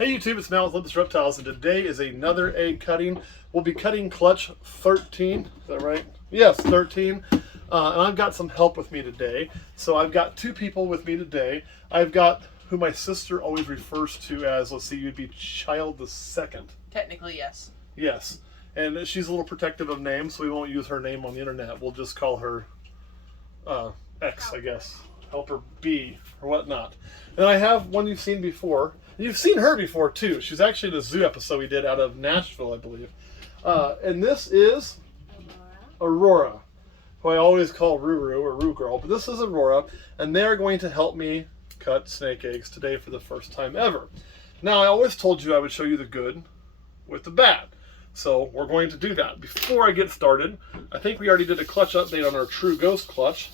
Hey YouTube, it's Mal with Olympus Reptiles, and today is another egg cutting. We'll be cutting clutch 13, is that right? Yes, 13. And I've got some help with me today. So I've got two people with me today. I've got who my sister always refers to as, let's see, you'd be child the second. Technically, yes. Yes. And she's a little protective of names, so we won't use her name on the internet. We'll just call her X, I guess. Helper B, or whatnot. And I have one you've seen before. You've seen her before too. She's actually in a zoo episode we did out of Nashville, I believe. And this is Aurora, who I always call Ruru or Roo Girl, but this is Aurora, and they're going to help me cut snake eggs today for the first time ever. Now, I always told you I would show you the good with the bad, so we're going to do that. Before I get started, I think we already did a clutch update on our True Ghost clutch,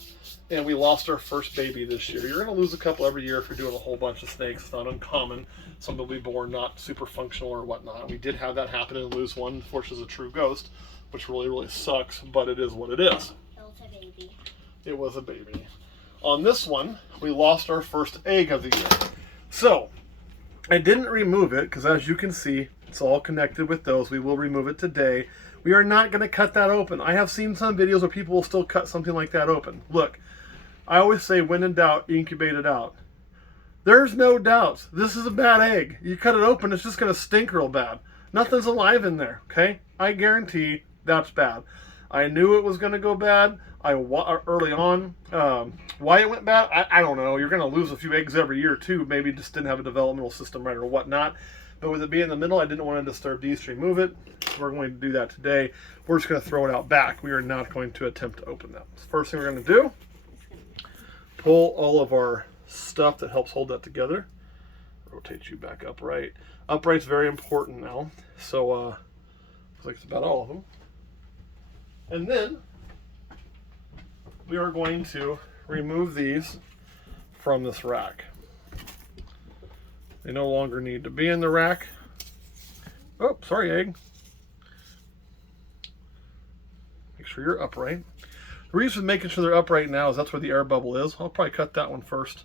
and we lost our first baby this year. You're going to lose a couple every year if you're doing a whole bunch of snakes. It's not uncommon. Some will be born not super functional or whatnot. We did have that happen and lose one, unfortunately, is a True Ghost, which really sucks, but it is what it is. It was a baby. It was a baby. On this one, we lost our first egg of the year. So, I didn't remove it because, as you can see, it's all connected with those. We will remove it today. We are not going to cut that open. I have seen some videos where people will still cut something like that open. Look, I always say, when in doubt, incubate it out. There's no doubt. This is a bad egg. You cut it open, it's just going to stink real bad. Nothing's alive in there, okay? I guarantee that's bad. I knew it was going to go bad early on. Why it went bad, I don't know. You're going to lose a few eggs every year, too. Maybe just didn't have a developmental system right or whatnot. But with it being in the middle, I didn't want to disturb these to remove it. We're going to do that today. We're just going to throw it out back. We are not going to attempt to open that. First thing we're going to do, pull all of our stuff that helps hold that together. Rotate you back upright. Upright's very important now. So, looks like it's about all of them. And then, we are going to remove these from this rack. They no longer need to be in the rack. Oh, sorry, egg. Make sure you're upright. The reason for making sure they're upright now is that's where the air bubble is. I'll probably cut that one first.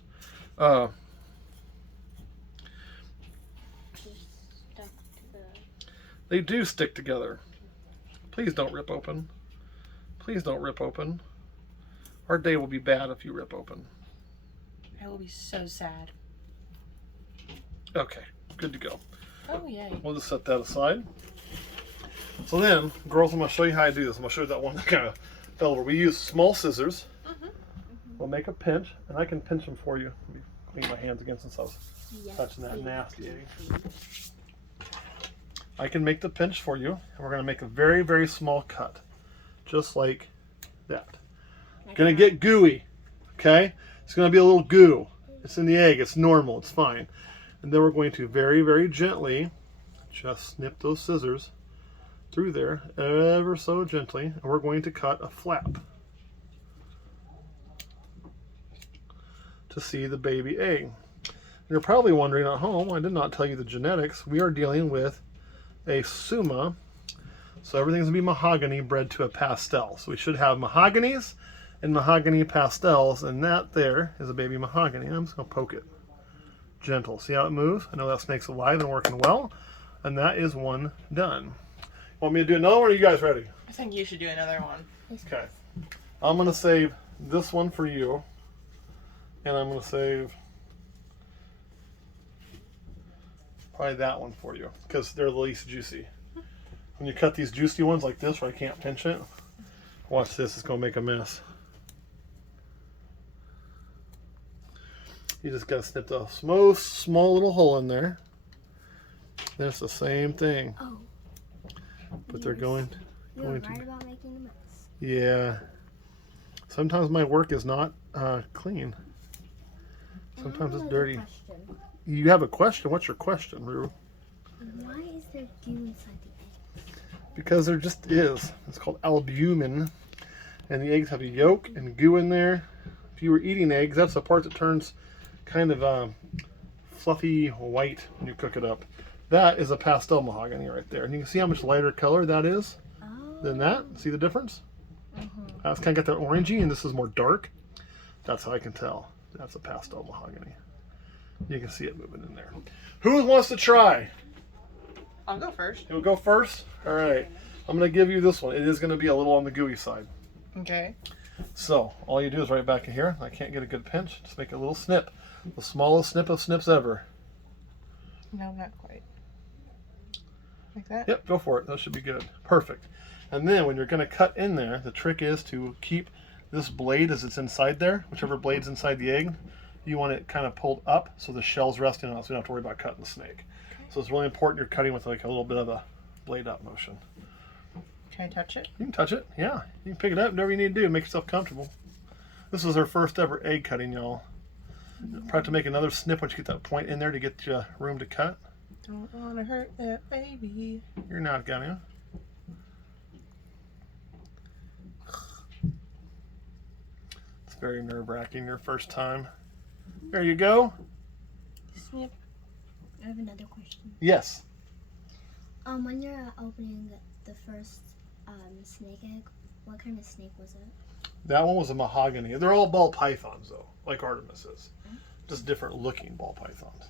They do stick together. Please don't rip open. Please don't rip open. Our day will be bad if you rip open. I will be so sad. Okay, good to go. Oh, yay. We'll just set that aside. So then, girls, I'm going to show you how I do this. I'm going to show you that one that kind of fell over. We use small scissors. We'll make a pinch, and I can pinch them for you. Let me clean my hands again since I was touching that nasty egg. I can make the pinch for you, and we're going to make a very small cut, just like that. Going to get gooey, okay? It's going to be a little goo. It's in the egg. It's normal. It's fine. And then we're going to very gently just snip those scissors through there ever so gently, and we're going to cut a flap to see the baby egg. You're probably wondering at home, I did not tell you the genetics. We are dealing with a Suma, so everything's going to be mahogany bred to a pastel. So we should have mahoganies and mahogany pastels, and that there is a baby mahogany. I'm just going to poke it. Gentle. See how it moves? I know that snake's alive and working well, and that is one done. Want me to do another one, or are you guys ready? I think you should do another one. Okay. I'm going to save this one for you, and I'm going to save probably that one for you, because they're the least juicy. When you cut these juicy ones like this where I can't pinch it, watch this, it's going to make a mess. You just got to snip the most small little hole in there. Then it's the same thing. Oh. But they're going You were right about making a mess. Yeah. Sometimes my work is not clean. Sometimes it's dirty. You have a question? What's your question, Ruru? Why is there goo inside the egg? Because there just is. It's called albumin. And the eggs have a yolk and goo in there. If you were eating eggs, that's the part that turns kind of fluffy white when you cook it up. That is a pastel mahogany right there. And you can see how much lighter color that is than that. See the difference? That's kind of got that orangey, and this is more dark. That's how I can tell. That's a pastel mahogany. You can see it moving in there. Who wants to try? I'll go first. You'll go first? All right. I'm going to give you this one. It is going to be a little on the gooey side. Okay. So, all you do is right back in here. I can't get a good pinch. Just make a little snip. The smallest snip of snips ever. No, not quite. Like that? Yep, go for it. That should be good. Perfect. And then when you're going to cut in there, the trick is to keep this blade as it's inside there, whichever blade's inside the egg, you want it kind of pulled up so the shell's resting on it so you don't have to worry about cutting the snake. Okay. So it's really important you're cutting with like a little bit of a blade up motion. Can I touch it? You can touch it, yeah. You can pick it up, whatever you need to do, make yourself comfortable. This is our first ever egg cutting, y'all. Probably have to make another snip once you get that point in there to get you room to cut. Don't want to hurt that baby. You're not gonna. It's very nerve-wracking your first time. There you go. Snip. I have another question. Yes. When you're opening the first snake egg, what kind of snake was it? That one was a mahogany. They're all ball pythons though, like Artemis is. Just different looking ball pythons.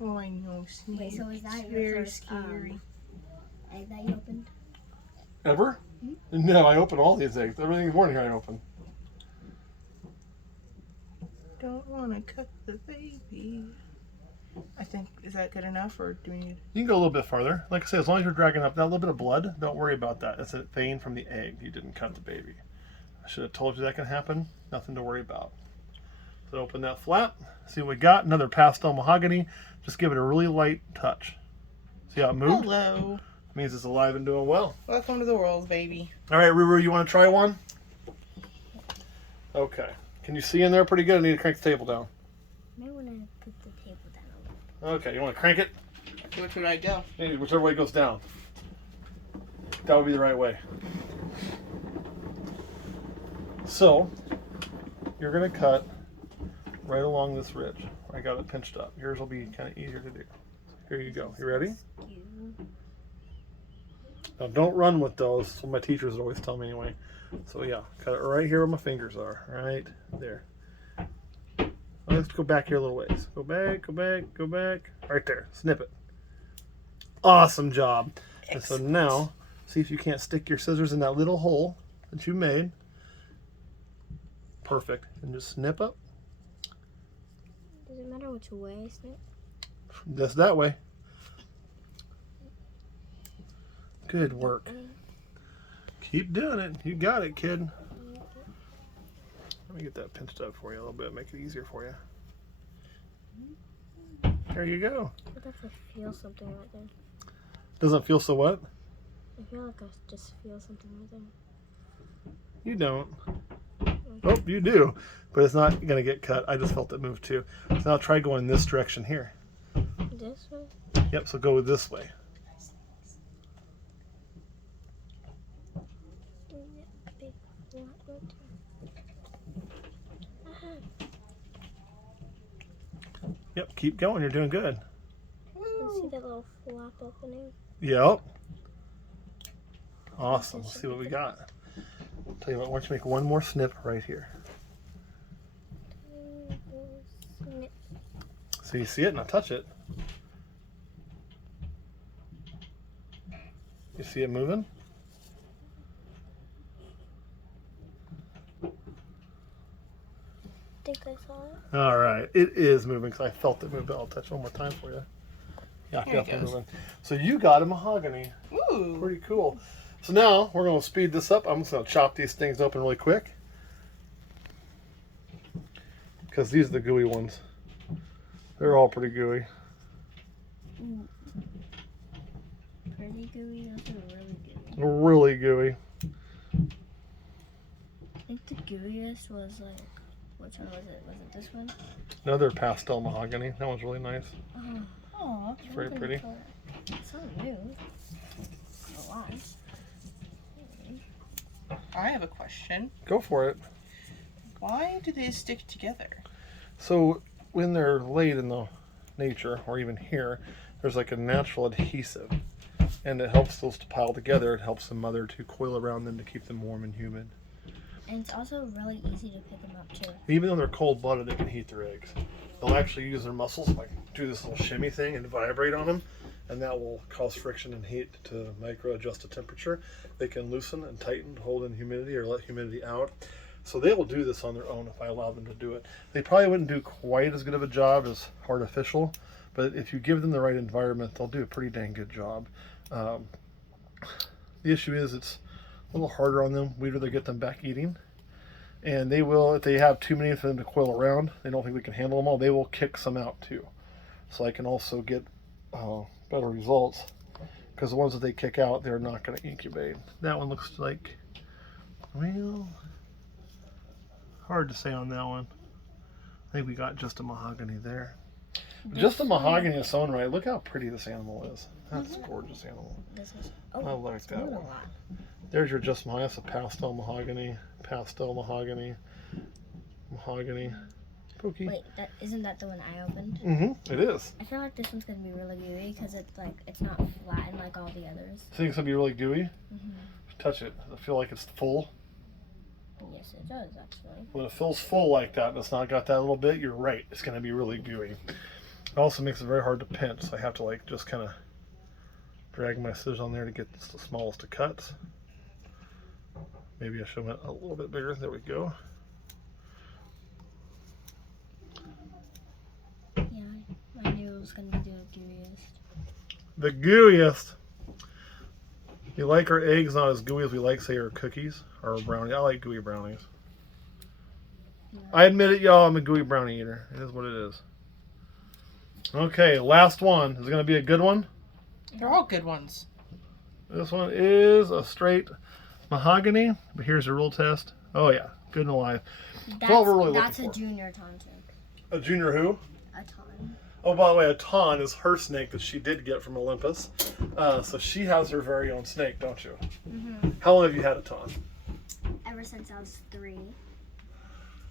Oh, I know, snake. Wait, so is that It's your very first scary. egg that you opened? Ever? No, I open all these eggs. Everything born here I open. Don't want to cut the baby. I think, is that good enough, or do we need... You can go a little bit farther. Like I say, as long as you're dragging up that little bit of blood, don't worry about that. It's a vein from the egg. You didn't cut the baby. I should have told you that can happen. Nothing to worry about. So open that flap. See what we got. Another pastel mahogany. Just give it a really light touch. See how it moved? Hello. Means it's alive and doing well. Welcome to the world, baby. All right, Ruru, you want to try one? Okay. Can you see in there pretty good? I need to crank the table down. I want to put the table down a little. Okay, you want to crank it? Which way do I go? Maybe whichever way it goes down. That would be the right way. So, you're going to cut right along this ridge. I got it pinched up. Yours will be kind of easier to do. Here you go. You ready? Now don't run with those. That's what my teachers would always tell me anyway. So yeah, cut it right here where my fingers are. Right there. Let's go back here a little ways. Go back, go back, go back. Right there. Snip it. Awesome job. And so now, see if you can't stick your scissors in that little hole that you made. Perfect. And just snip up. Does it matter which way I snip? Just that way. Good work. Keep doing it. You got it, kid. Let me get that pinched up for you a little bit. Make it easier for you. There you go. I have to feel something right there. Doesn't feel so what? I feel like I just feel something right there. You don't. Oh, you do. But it's not going to get cut. I just felt it move too. So now try going this direction here. This way? Yep, so go this way. Yep, keep going. You're doing good. You see that little flap opening? Yep. Awesome. Let's see what we got. Tell you what, why don't you make one more snip right here. Snip. So you see it? Now touch it. You see it moving? I think I saw it. All right. It is moving because I felt it move. I'll touch one more time for you. Yeah, There it definitely goes. moving. So you got a mahogany. Ooh. Pretty cool. So now we're going to speed this up. I'm just going to chop these things open really quick. Because these are the gooey ones. They're all pretty gooey. Pretty gooey. Those are really gooey. Really gooey. I think the gooeyest was like, which one was it? Was it this one? Another pastel mahogany. That one's really nice. Aw. It's very pretty. It's not new. A lot. I have a question. Go for it. Why do they stick together? So when they're laid in the nature, or even here, there's like a natural adhesive. And it helps those to pile together. It helps the mother to coil around them to keep them warm and humid. And it's also really easy to pick them up too. Even though they're cold-blooded, they can heat their eggs. They'll actually use their muscles, like do this little shimmy thing and vibrate on them, and that will cause friction and heat to micro-adjust the temperature. They can loosen and tighten to hold in humidity or let humidity out. So they will do this on their own if I allow them to do it. They probably wouldn't do quite as good of a job as artificial, but if you give them the right environment, they'll do a pretty dang good job. The issue is it's a little harder on them. We'd rather get them back eating. And they will, if they have too many for them to coil around, they don't think we can handle them all, they will kick some out too. So I can also get better results, because the ones that they kick out, they're not going to incubate. That one looks like, well, hard to say on that one. I think we got just a mahogany there. Just a mahogany in its own right. Look how pretty this animal is. That's a gorgeous animal. This is, I like that moving one. a lot. There's your just mahogany. That's a pastel mahogany. Pastel mahogany. Mahogany. Pokey. Wait, isn't that the one I opened? Mm-hmm. It is. I feel like this one's gonna be really gooey because it's not flattened like all the others. Think it's gonna be really gooey? Mm-hmm. Touch it. Does it feel like it's full? Yes, it does actually. When it feels full like that and it's not got that little bit, you're right. It's gonna be really gooey. It also makes it very hard to pinch. So I have to like just kind of drag my scissors on there to get the smallest of cuts. Maybe I should have went a little bit bigger. There we go. Yeah, I knew it was gonna be the gooeyest. The gooeyest. You like our eggs not as gooey as we like, say, our cookies or our brownies. I like gooey brownies. Yeah. I admit it, y'all. I'm a gooey brownie eater. It is what it is. Okay, last one. Is it going to be a good one? They're all good ones. This one is a straight mahogany. But here's the real test. Oh, yeah. Good and alive. That's what we're really that's looking a for. junior taunter. A junior who? A ton. Oh, by the way, a ton is her snake that she did get from Olympus. So she has her very own snake, don't you? Mm-hmm. How long have you had a ton? Ever since I was 3.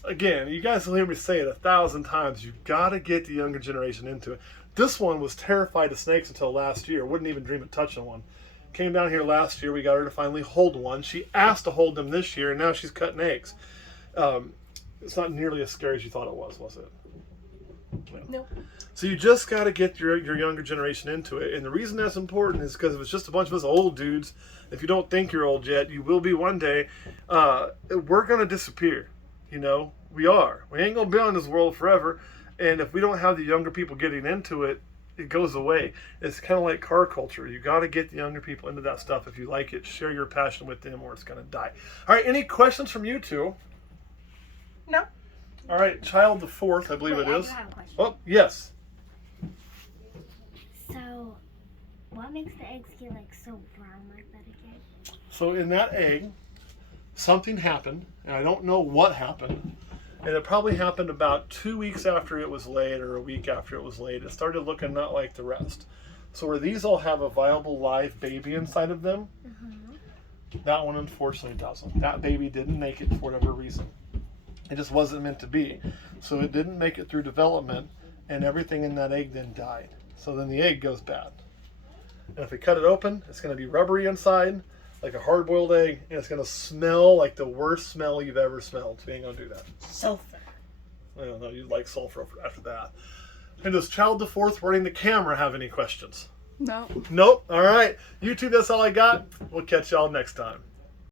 Again, you guys will hear me say it 1,000 times. You've got to get the younger generation into it. This one was terrified of snakes until last year. Wouldn't even dream of touching one. Came down here last year. We got her to finally hold one. She asked to hold them this year, and now she's cutting eggs. It's not nearly as scary as you thought it was it? Nope. So you just got to get your younger generation into it. And the reason that's important is because if it's just a bunch of us old dudes, if you don't think you're old yet, you will be one day, we're going to disappear. You know, we are. We ain't going to be on this world forever. And if we don't have the younger people getting into it, it goes away. It's kind of like car culture. You got to get the younger people into that stuff if you like it. Share your passion with them or it's going to die. All right, any questions from you two? No. All right, child the fourth, I believe Wait, it I is. do have a question. Oh, yes. So, what makes the eggs get like so brown like that again? So in that egg, something happened, and I don't know what happened. And it probably happened about 2 weeks after it was laid or a week after it was laid. It started looking not like the rest. So where these all have a viable live baby inside of them, that one unfortunately doesn't. That baby didn't make it for whatever reason. It just wasn't meant to be. So it didn't make it through development, and everything in that egg then died. So then the egg goes bad. And if we cut it open, it's going to be rubbery inside, like a hard-boiled egg, and it's going to smell like the worst smell you've ever smelled. So we ain't going to do that. Sulfur. I don't know, you'd like sulfur after that. And does Child the Fourth running the camera have any questions? No. Nope. All right. YouTube, that's all I got. We'll catch y'all next time.